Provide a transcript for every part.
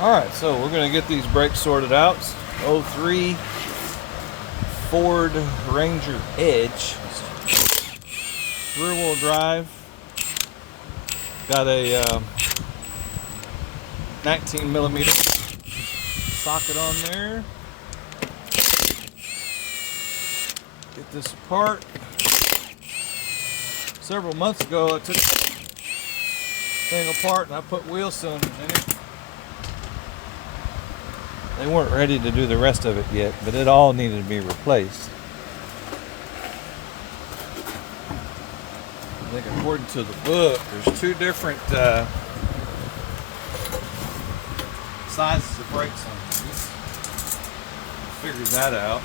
Alright, so we're going to get these brakes sorted out. '03 Ford Ranger Edge. Rear wheel drive. Got a 19 millimeter socket on there. Get this apart. Several months ago I took the thing apart and I put wheel cylinders in it. They weren't ready to do the rest of it yet, but it all needed to be replaced. I think according to the book, there's two different sizes of brakes on these. Figure that out.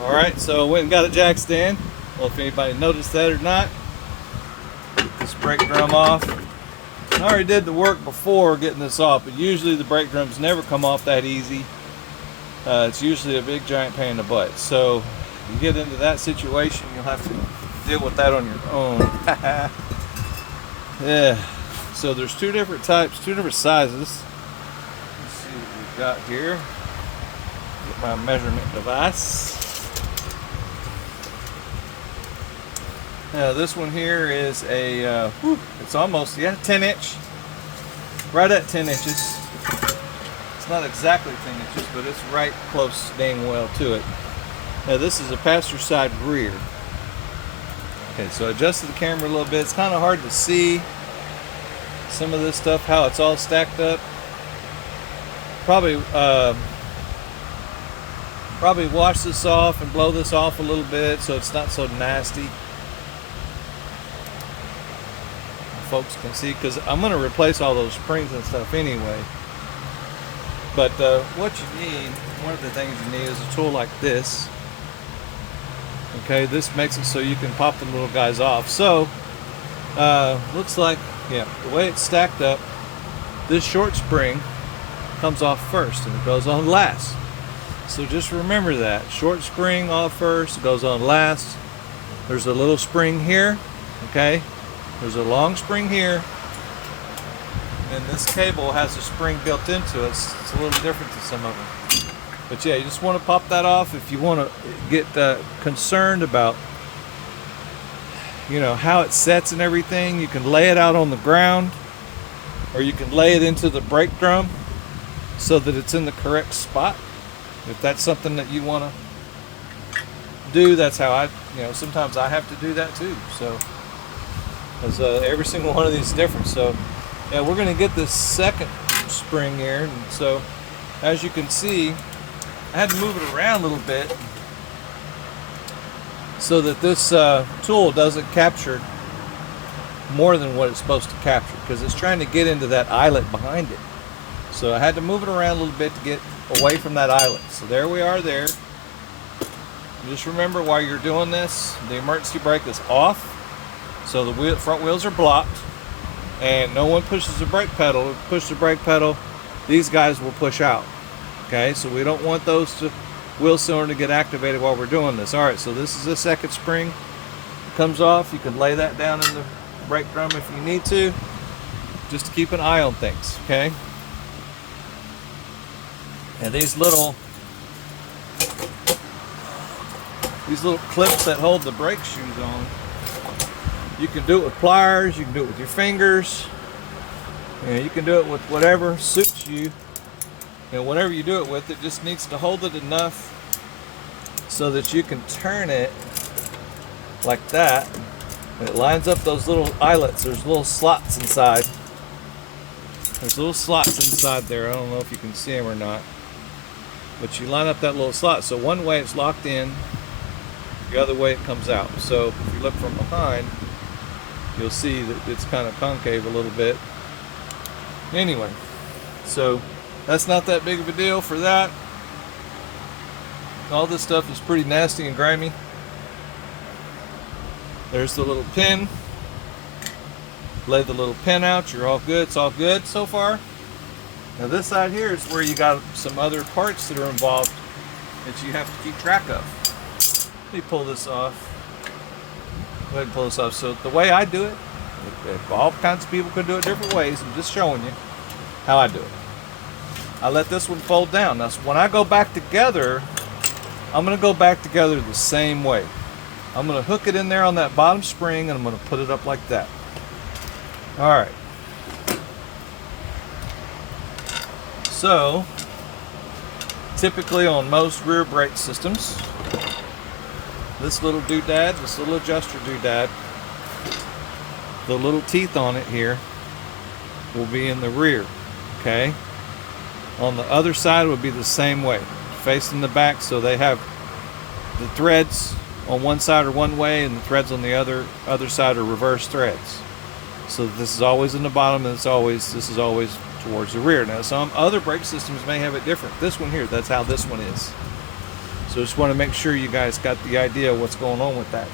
Alright, so went and got a jack stand. Well, if anybody noticed that or not. Get this brake drum off. I already did the work before getting this off, but usually the brake drums never come off that easy. It's usually a big giant pain in the butt. So if you get into that situation, you'll have to deal with that on your own. Yeah. So there's two different types, two different sizes. Let's see what we've got here. Get my measurement device. This one here is a, it's almost, 10 inch. Right at 10 inches. It's not exactly 10 inches, but it's right close dang well to it. Now this is a passenger side rear. Okay, so I adjusted the camera a little bit. It's kind of hard to see some of this stuff, how it's all stacked up. Probably wash this off and blow this off a little bit so it's not so nasty. Folks can see, because I'm going to replace all those springs and stuff anyway. But what you need, one of the things you need is a tool like this. Okay, this makes it so you can pop the little guys off. So looks like, yeah, the way it's stacked up, this short spring comes off first and it goes on last. So just remember that short spring off first, it goes on last. There's a little spring here, okay. There's a long spring here, and this cable has a spring built into it. It's a little different than some of them. But yeah, you just want to pop that off if you want to get concerned about, how it sets and everything. You can lay it out on the ground, or you can lay it into the brake drum so that it's in the correct spot. If that's something that you want to do, that's how sometimes I have to do that too. So. Because every single one of these is different. So yeah, we're going to get this second spring here, and so as you can see, I had to move it around a little bit so that this tool doesn't capture more than what it's supposed to capture, because it's trying to get into that eyelet behind it. So I had to move it around a little bit to get away from that eyelet. So there we are there. Just remember, while you're doing this, the emergency brake is off. So the front wheels are blocked, and no one pushes the brake pedal. If you push the brake pedal, these guys will push out. Okay, so we don't want those wheel cylinder to get activated while we're doing this. All right, so this is the second spring. It comes off. You can lay that down in the brake drum if you need to, just to keep an eye on things. Okay, and these little clips that hold the brake shoes on. You can do it with pliers, you can do it with your fingers, you can do it with whatever suits you. Whatever you do it with, it just needs to hold it enough so that you can turn it like that. And it lines up those little eyelets. There's little slots inside. There's little slots inside there. I don't know if you can see them or not. But you line up that little slot. So one way it's locked in, the other way it comes out. So if you look from behind, you'll see that it's kind of concave a little bit. Anyway, so that's not that big of a deal for that. All this stuff is pretty nasty and grimy. There's the little pin. Lay the little pin out. You're all good. It's all good so far. Now this side here is where you got some other parts that are involved that you have to keep track of. Let me pull this off. Go ahead and pull this off. So the way I do it, all kinds of people can do it different ways. I'm just showing you how I do it. I let this one fold down. Now when I go back together, I'm going to go back together the same way. I'm going to hook it in there on that bottom spring and I'm going to put it up like that. All right. So typically on most rear brake systems, this little doodad, this little adjuster doodad, the little teeth on it here will be in the rear, okay? On the other side would be the same way, facing the back, so they have the threads on one side are one way and the threads on the other side are reverse threads. So this is always in the bottom and this is always towards the rear. Now some other brake systems may have it different. This one here, that's how this one is. So just want to make sure you guys got the idea of what's going on with that.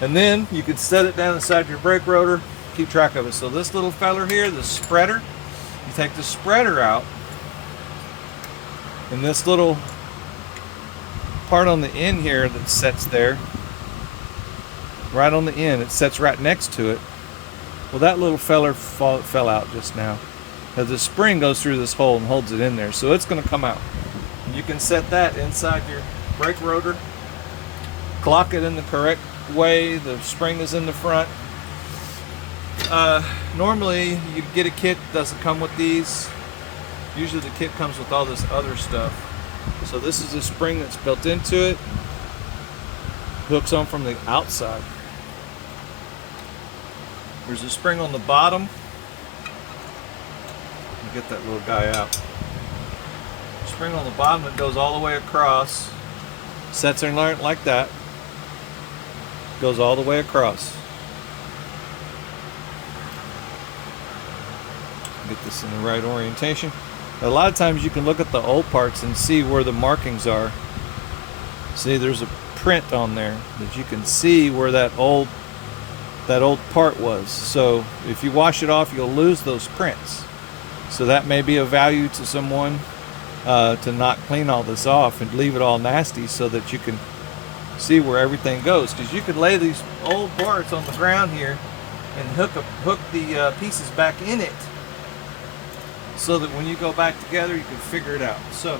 And then you can set it down inside your brake rotor, keep track of it. So this little feller here, the spreader, you take the spreader out, and this little part on the end here that sets there, right on the end, it sets right next to it. Well, that little feller fell out just now. Now the spring goes through this hole and holds it in there, so it's going to come out. You can set that inside your brake rotor, clock it in the correct way, the spring is in the front. Normally you get a kit that doesn't come with these. Usually the kit comes with all this other stuff. So this is a spring that's built into it, hooks on from the outside. There's a spring on the bottom. Let me get that little guy out. Spring on the bottom that goes all the way across, sets in like that, goes all the way across. Get this in the right orientation. A lot of times you can look at the old parts and see where the markings are. See, there's a print on there that you can see where that old part was. So if you wash it off, you'll lose those prints. So that may be of value to someone, to not clean all this off and leave it all nasty so that you can see where everything goes. Because you could lay these old parts on the ground here and hook the pieces back in it, so that when you go back together you can figure it out. So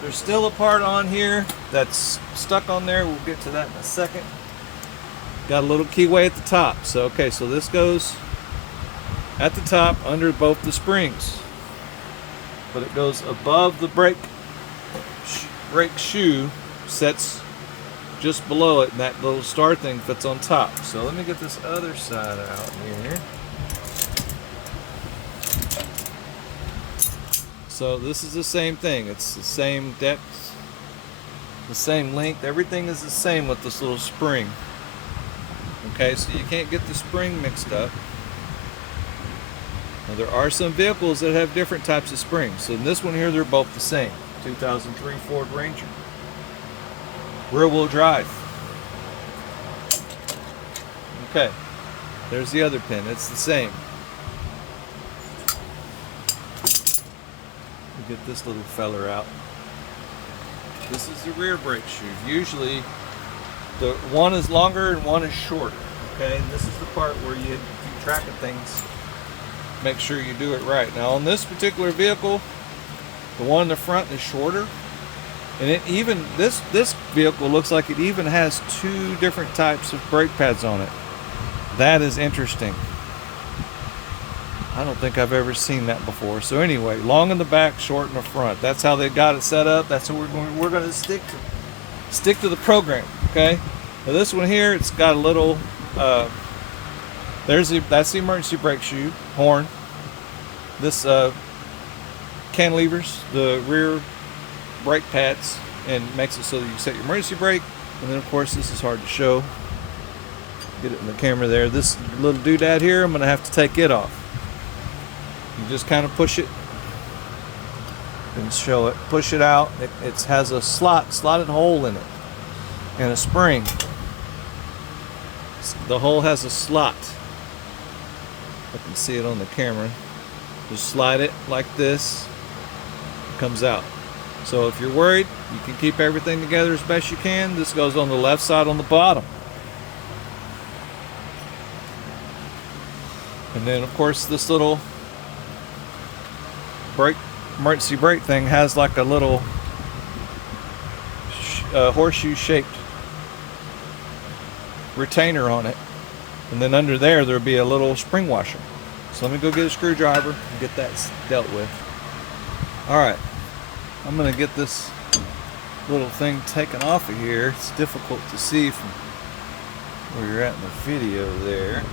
there's still a part on here that's stuck on there. We'll get to that in a second. Got a little keyway at the top. So okay, so this goes at the top under both the springs, but it goes above the brake shoe, sets just below it, and that little star thing fits on top. So let me get this other side out here. So this is the same thing. It's the same depth, the same length. Everything is the same with this little spring. Okay, so you can't get the spring mixed up. Now there are some vehicles that have different types of springs. So in this one here, they're both the same. 2003 Ford Ranger. Rear wheel drive. Okay, there's the other pin. It's the same. Get this little feller out. This is the rear brake shoe. Usually the one is longer and one is shorter. Okay, and this is the part where you keep track of things. Make sure you do it right. Now on this particular vehicle, the one in the front is shorter, and it even this vehicle looks like it even has two different types of brake pads on it. That is interesting. I don't think I've ever seen that before. So anyway, long in the back, short in the front. That's how they got it set up. That's what we're going to stick to the program. Okay. Now this one here, it's got a little. That's the emergency brake shoe horn. This cantilevers the rear brake pads and makes it so that you set your emergency brake. And then of course this is hard to show. Get it in the camera there. This little doodad here, I'm going to have to take it off. You just kind of push it and show it. Push it out. It has a slotted hole in it, and a spring. The hole has a slot. I can see it on the camera. Just slide it like this, comes out. So if you're worried, you can keep everything together as best you can. This goes on the left side on the bottom. And then of course this little emergency brake thing has like a little horseshoe shaped retainer on it. And then under there'll be a little spring washer. So let me go get a screwdriver and get that dealt with. Alright, I'm going to get this little thing taken off of here. It's difficult to see from where you're at in the video there.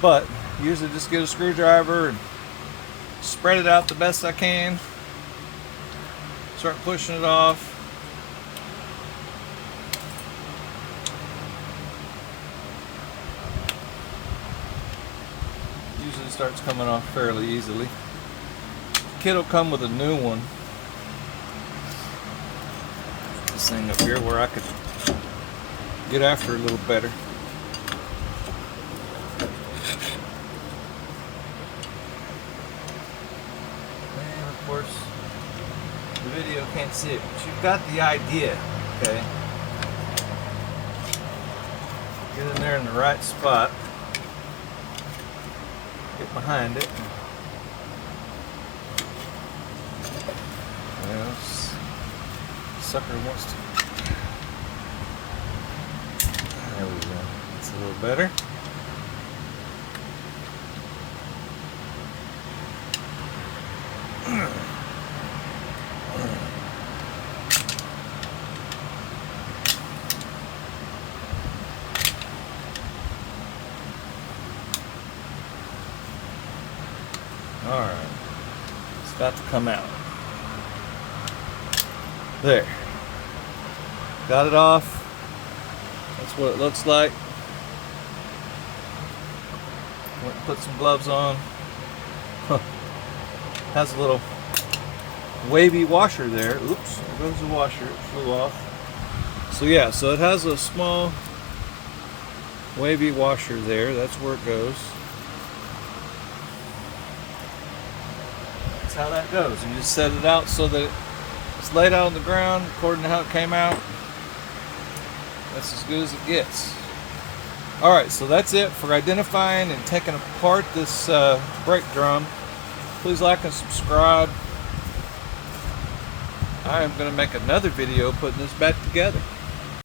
But usually just get a screwdriver and spread it out the best I can. Start pushing it off. Usually starts coming off fairly easily. Kit will come with a new one. This thing up here where I could get after it a little better. And of course, the video can't see it, but you've got the idea, okay? Get in there in the right spot. Get behind it. Well, this sucker wants to. There we go. It's a little better. Alright, it's got to come out. There. Got it off. That's what it looks like. Went and put some gloves on. Has a little wavy washer there. Oops, there goes the washer. It flew off. So yeah, so it has a small wavy washer there. That's where it goes. That's how that goes. You just set it out so that it's laid out on the ground according to how it came out. That's as good as it gets. Alright, so that's it for identifying and taking apart this brake drum. Please like and subscribe. I am going to make another video putting this back together.